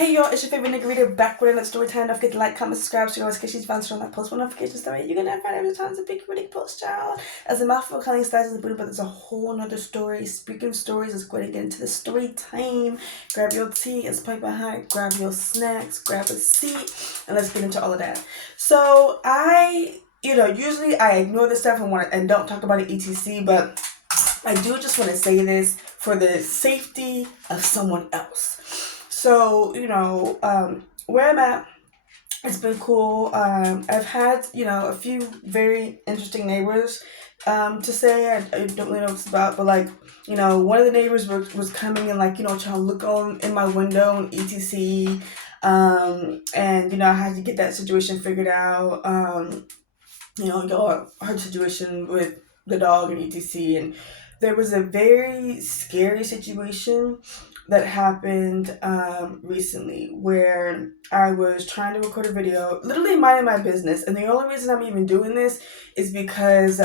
Hey y'all, it's your favorite nigga reader back with another story time. Don't forget to like, comment, subscribe so you always get these bounce on that post notifications. That way you get notified every time a big reading post, child. As a mouthful calling styles is booty, but there's a whole nother story. Speaking of stories, let's go ahead and get into the story time. Grab your tea, it's pipe behind, grab your snacks, grab a seat, and let's get into all of that. So usually I ignore this stuff and don't talk about it etc, but I do just want to say this for the safety of someone else. So, where I'm at, it's been cool. I've had, a few very interesting neighbors to say. I don't really know what it's about, but one of the neighbors was coming and trying to look on in my window and etc. And I had to get that situation figured out. Y'all her situation with the dog and etc. And there was a very scary situation that happened recently where I was trying to record a video, literally minding my business. And the only reason I'm even doing this is because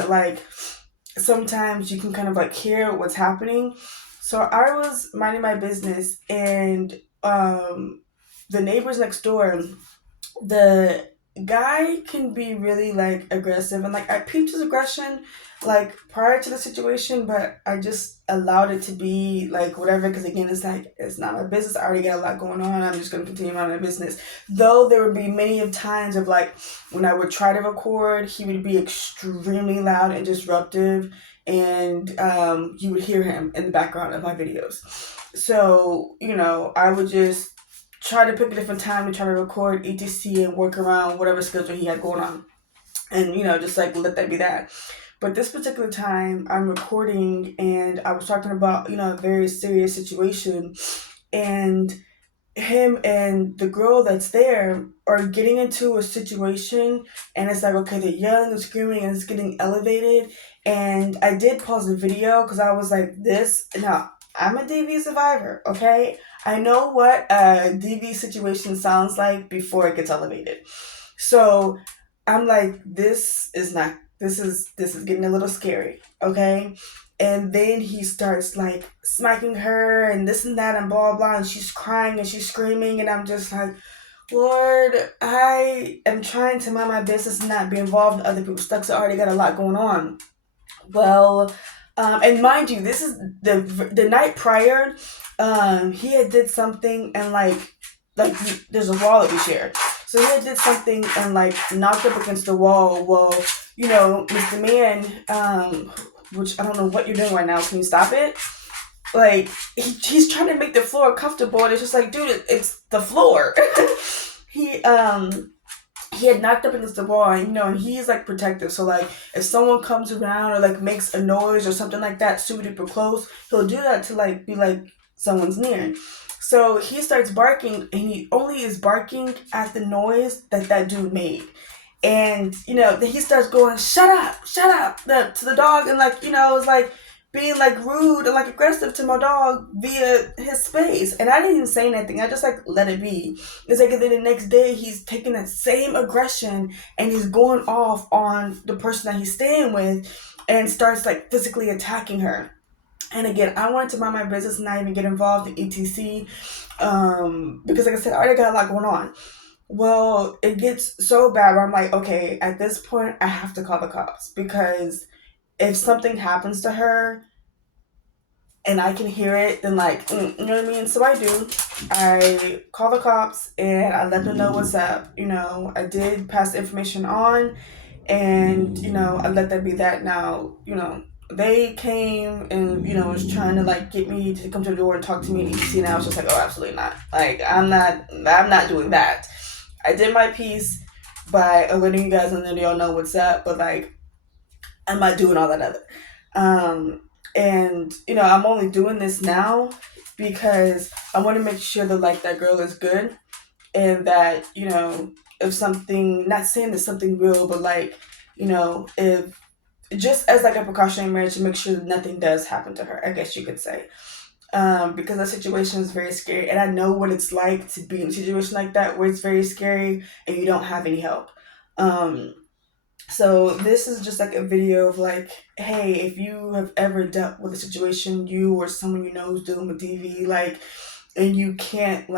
sometimes you can kind of hear what's happening. So I was minding my business and the neighbors next door, the guy can be really aggressive, and I peeped his aggression prior to the situation, but I just allowed it to be whatever, because again it's not my business. I already got a lot going on. I'm just going to continue on my business, though there would be many of times of when I would try to record, he would be extremely loud and disruptive, and you would hear him in the background of my videos. So I would just try to pick a different time to try to record etc and work around whatever schedule he had going on, and just let that be that. But this particular time I'm recording and I was talking about a very serious situation, and him and the girl that's there are getting into a situation, and it's okay, they're yelling and screaming and it's getting elevated. And I did pause the video because I was this now, I'm a DV survivor, okay? I know what a DV situation sounds like before it gets elevated. So I'm this is getting a little scary, okay? And then he starts smacking her and this and that and blah blah, and she's crying and she's screaming, and I'm just Lord, I am trying to mind my business and not be involved in other people's stuff. So I already got a lot going on. Well, and mind you, this is the night prior. He had did something, and there's a wall that we share. So he had did something and knocked up against the wall. Well, Mr. Man, which I don't know what you're doing right now. Can you stop it? He's trying to make the floor comfortable, and it's just dude, it's the floor. He had knocked up against the wall, and he's protective. So if someone comes around or makes a noise or something like that super duper close, he'll do that to be someone's near. So he starts barking, and he only is barking at the noise that dude made. And then he starts going, shut up to the dog, and it's being rude and aggressive to my dog via his space. And I didn't even say anything. I just let it be. It's and then the next day he's taking that same aggression and he's going off on the person that he's staying with and starts physically attacking her. And again, I wanted to mind my business and not even get involved in etc. Because I said, I already got a lot going on. Well, it gets so bad where I'm okay, at this point I have to call the cops, because if something happens to her and I can hear it, then you know what I mean? So I do. I call the cops and I let them know what's up. I did pass the information on, and I let that be that. Now, they came and was trying to get me to come to the door and talk to me and etc. And I was just oh, absolutely not. I'm not doing that. I did my piece by letting you guys know, y'all know what's up, but I'm not doing all that other. And I'm only doing this now because I want to make sure that that girl is good, and that if something, not saying that something real, but if just as a precautionary measure to make sure that nothing does happen to her, I guess you could say. Because the situation is very scary, and I know what it's like to be in a situation like that where it's very scary and you don't have any help. So this is just a video of hey, if you have ever dealt with a situation, you or someone who's dealing with DV, and you can't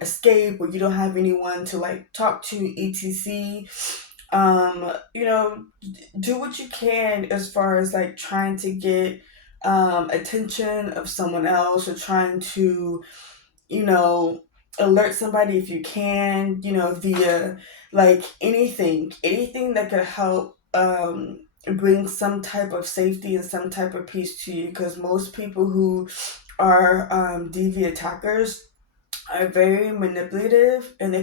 escape, or you don't have anyone to like talk to, etc. You know, do what you can as far as like trying to get attention of someone else, or trying to, you know, alert somebody if you can, via like anything that could help bring some type of safety and some type of peace to you, because most people who are DV attackers are very manipulative, and they